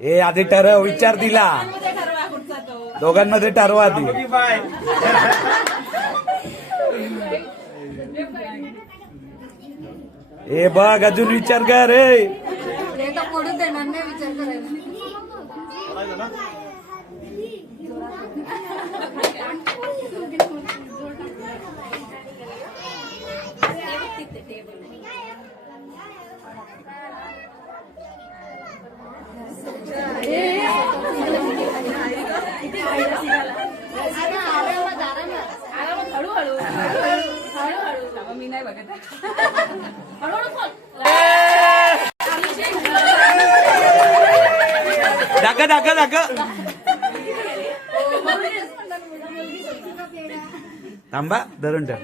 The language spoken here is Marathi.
ए आधी ठरव विचार दिला. दोघांमध्ये ठरवा आधी. ए बघ अजून विचार कर रे हे पडून देणार नाही विचार करायला. नाही बघत. हळूहळू थांबा धरून ठेव.